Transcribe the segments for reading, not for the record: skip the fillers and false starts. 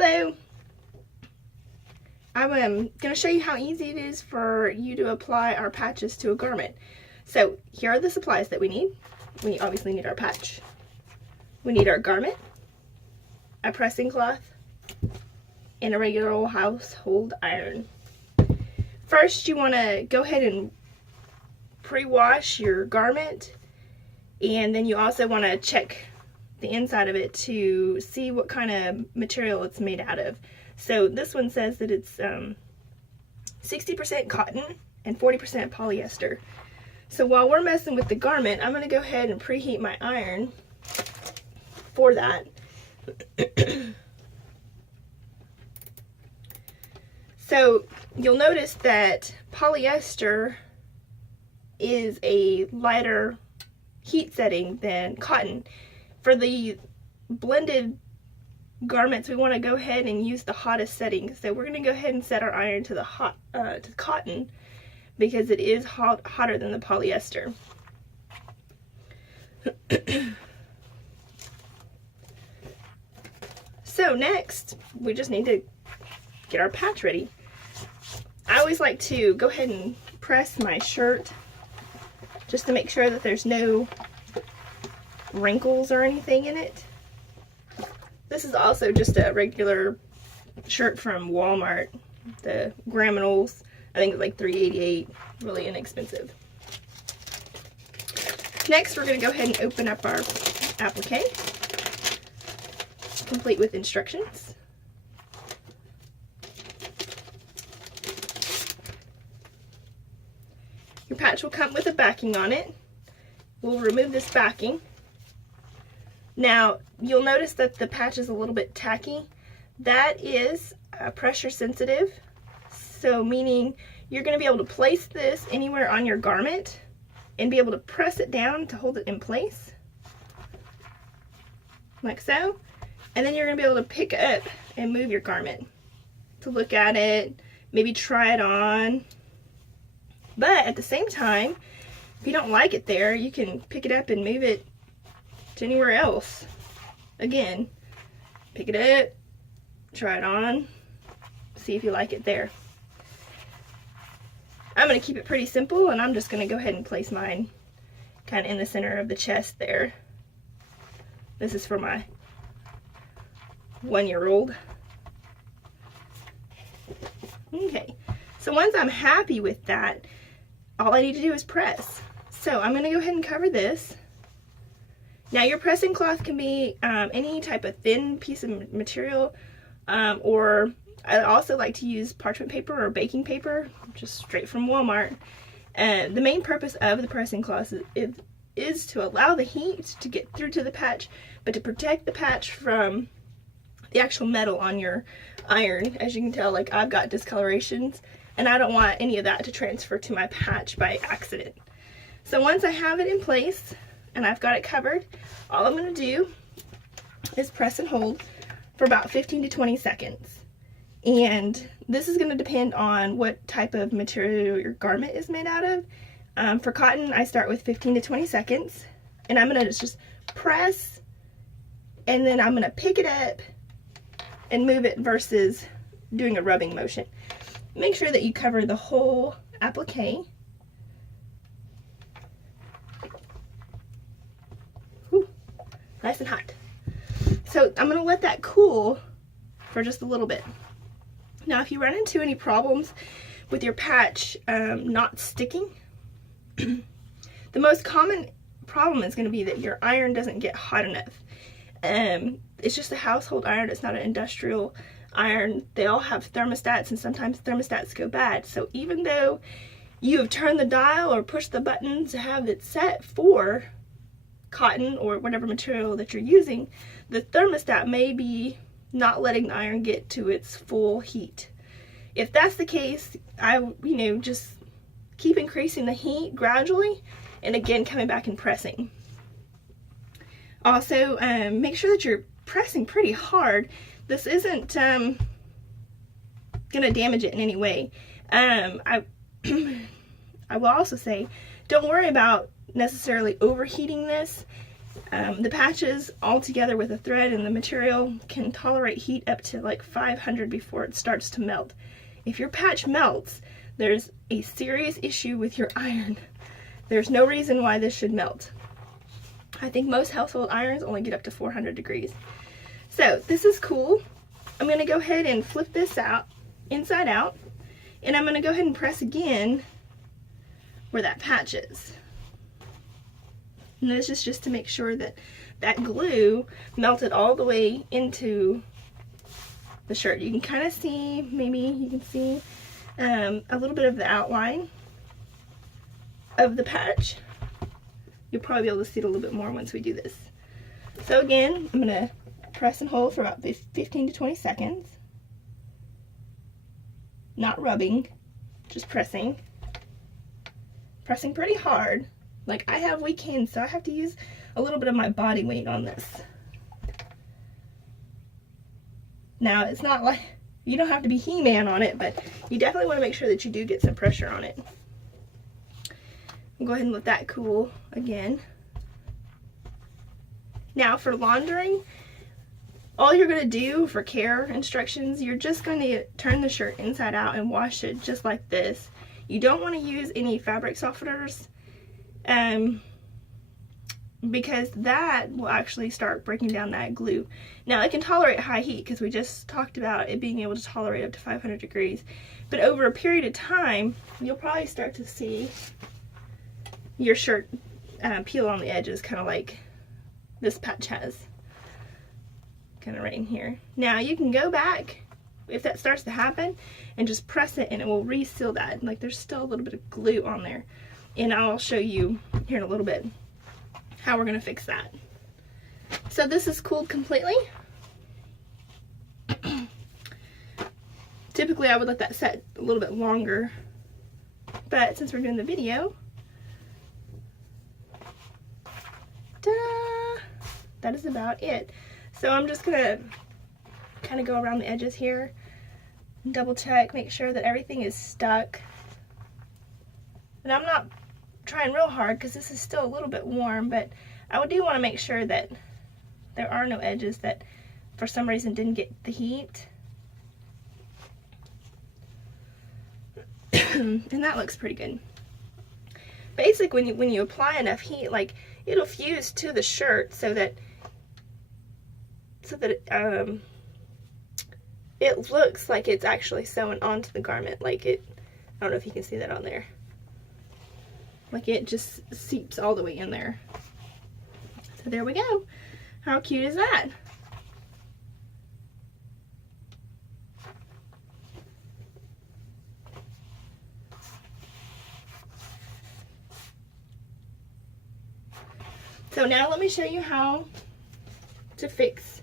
Hello! I'm going to show you how easy it is for you to apply our patches to a garment. So here are the supplies that we need. We obviously need our patch. We need our garment, a pressing cloth, and a regular old household iron. First, you want to go ahead and pre-wash your garment, and then you also want to check the inside of it to see what kind of material it's made out of. So this one says that it's 60% cotton and 40% polyester. So while we're messing with the garment, I'm going to go ahead and preheat my iron for that. So you'll notice that polyester is a lighter heat setting than cotton. For the blended garments, we want to go ahead and use the hottest setting. So we're going to go ahead and set our iron to the to cotton because it is hotter than the polyester. So next, we just need to get our patch ready. I always like to go ahead and press my shirt just to make sure that there's no wrinkles or anything in it. This is also just a regular shirt from Walmart, the Graminos. I think it's like $3.88, really inexpensive. Next, we're going to go ahead and open up our applique, complete with instructions. Your patch will come with a backing on it. We'll remove this backing. Now, you'll notice that the patch is a little bit tacky. That is pressure sensitive, so meaning you're going to be able to place this anywhere on your garment and be able to press it down to hold it in place, like so. And then you're going to be able to pick up and move your garment to look at it, maybe try it on. But at the same time, if you don't like it there, you can pick it up and move it to anywhere else. Again, pick it up, try it on, see if you like it there. I'm going to keep it pretty simple, and I'm just going to go ahead and place mine kind of in the center of the chest there. This is for my 1-year-old. Okay, so once I'm happy with that, all I need to do is press. So I'm going to go ahead and cover this. Now your pressing cloth can be any type of thin piece of material, or I also like to use parchment paper or baking paper, just straight from Walmart. The main purpose of the pressing cloth is to allow the heat to get through to the patch, but to protect the patch from the actual metal on your iron. As you can tell, like, I've got discolorations, and I don't want any of that to transfer to my patch by accident. So once I have it in place and I've got it covered, all I'm going to do is press and hold for about 15 to 20 seconds. And this is going to depend on what type of material your garment is made out of. For cotton, I start with 15 to 20 seconds, and I'm going to just press, and then I'm going to pick it up and move it versus doing a rubbing motion. Make sure that you cover the whole applique. Whew, nice and hot. So I'm going to let that cool for just a little bit. Now, if you run into any problems with your patch not sticking, the most common problem is going to be that your iron doesn't get hot enough. It's just a household iron. It's not an industrial iron. They all have thermostats, and sometimes thermostats go bad. So even though you have turned the dial or pushed the button to have it set for cotton or whatever material that you're using, the thermostat may be not letting the iron get to its full heat. If that's the case, just keep increasing the heat gradually, and again, coming back and pressing. Also, make sure that you're pressing pretty hard. This isn't going to damage it in any way. I will also say, don't worry about necessarily overheating this. The patches all together with the thread and the material can tolerate heat up to like 500 before it starts to melt. If your patch melts, there's a serious issue with your iron. There's no reason why this should melt. I think most household irons only get up to 400 degrees. So this is cool. I'm going to go ahead and flip this out, inside out, and I'm going to go ahead and press again where that patch is. And this is just to make sure that that glue melted all the way into the shirt. You can kind of see, maybe you can see a little bit of the outline of the patch. You'll probably be able to see it a little bit more once we do this. So again, I'm going to press and hold for about 15 to 20 seconds. Not rubbing, just pressing. Pressing pretty hard. Like, I have weak hands, so I have to use a little bit of my body weight on this. Now, it's not like, you don't have to be He-Man on it, but you definitely want to make sure that you do get some pressure on it. I'll go ahead and let that cool again. Now, for laundering, all you're going to do for care instructions, you're just going to turn the shirt inside out and wash it just like this. You don't want to use any fabric softeners, because that will actually start breaking down that glue. Now, it can tolerate high heat because we just talked about it being able to tolerate up to 500 degrees. But over a period of time, you'll probably start to see your shirt peel on the edges, kind of like this patch has. Kind of right in here. Now, you can go back if that starts to happen and just press it and it will reseal that. Like, there's still a little bit of glue on there. And I'll show you here in a little bit how we're going to fix that. So this is cooled completely. Typically I would let that set a little bit longer, but since we're doing the video, ta-da, that is about it. So I'm just going to kind of go around the edges here and double check, make sure that everything is stuck. And I'm not trying real hard because this is still a little bit warm, but I do want to make sure that there are no edges that for some reason didn't get the heat. And that looks pretty good. Basically, when you apply enough heat, like, it'll fuse to the shirt so that it looks like it's actually sewn onto the garment. Like, I don't know if you can see that on there. Like, it just seeps all the way in there. So there we go. How cute is that? So now let me show you how to fix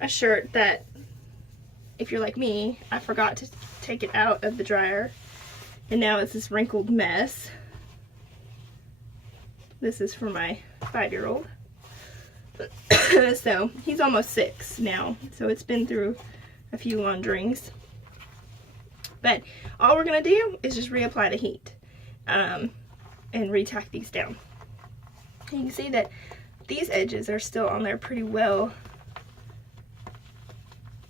a shirt that, if you're like me, I forgot to take it out of the dryer and now it's this wrinkled mess. This is for my 5-year-old. So he's almost 6 now, so it's been through a few launderings. But all we're gonna do is just reapply the heat and re-tack these down. You can see that these edges are still on there pretty well,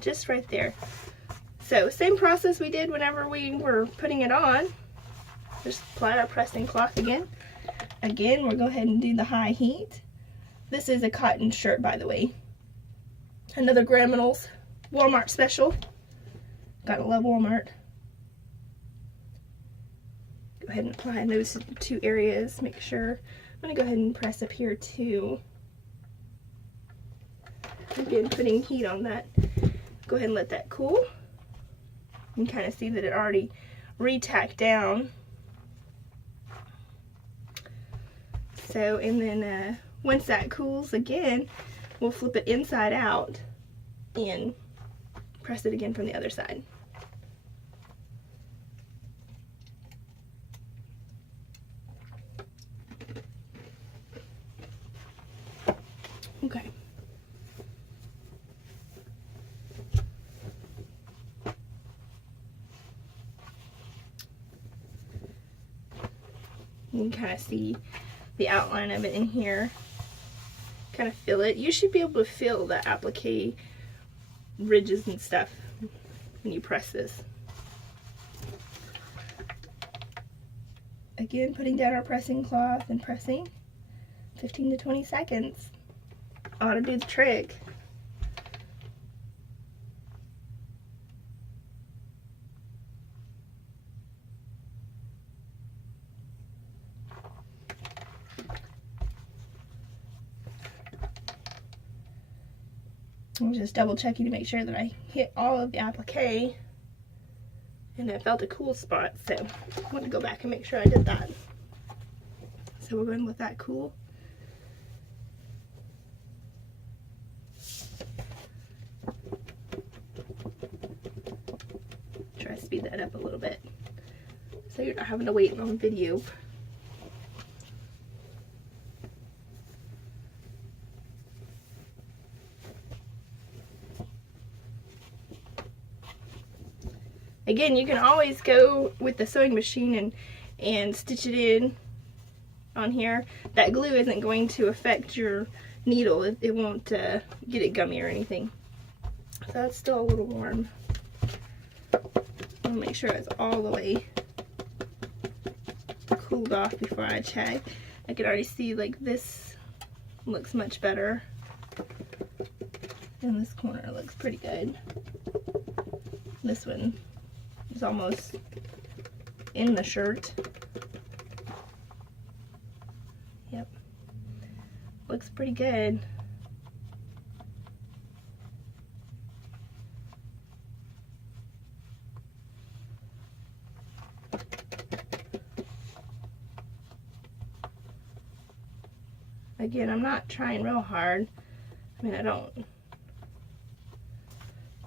just right there. So same process we did whenever we were putting it on. Just apply our pressing cloth again. Again, we'll go ahead and do the high heat. This is a cotton shirt, by the way. Another Grandma's Walmart special. Gotta love Walmart. Go ahead and apply those 2 areas. Make sure. I'm gonna go ahead and press up here too. Again, putting heat on that. Go ahead and let that cool. You can kind of see that it already re-tacked down. So, and then once that cools again, we'll flip it inside out and press it again from the other side. Okay. You can kind of see the outline of it in here. kind of feel it. You should be able to feel the applique ridges and stuff when you press this. Again, putting down our pressing cloth and pressing 15 to 20 seconds ought to do the trick. I'm just double checking to make sure that I hit all of the applique, and I felt a cool spot, so I want to go back and make sure I did that. So we're going to let that cool. Try to speed that up a little bit so you're not having to wait on video. Again, you can always go with the sewing machine and stitch it in on here. That glue isn't going to affect your needle. It won't get it gummy or anything. So it's still a little warm. I'll make sure it's all the way cooled off before I check. I can already see like this looks much better. And this corner looks pretty good. This one is almost in the shirt. Yep. Looks pretty good. Again, I'm not trying real hard. I mean, I'm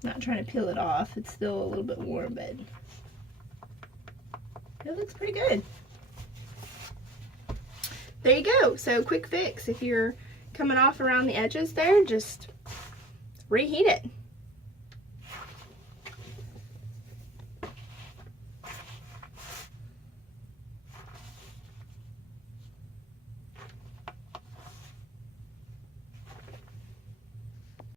not trying to peel it off. It's still a little bit warm, but it looks pretty good. There you go. So quick fix. If you're coming off around the edges there, just reheat it.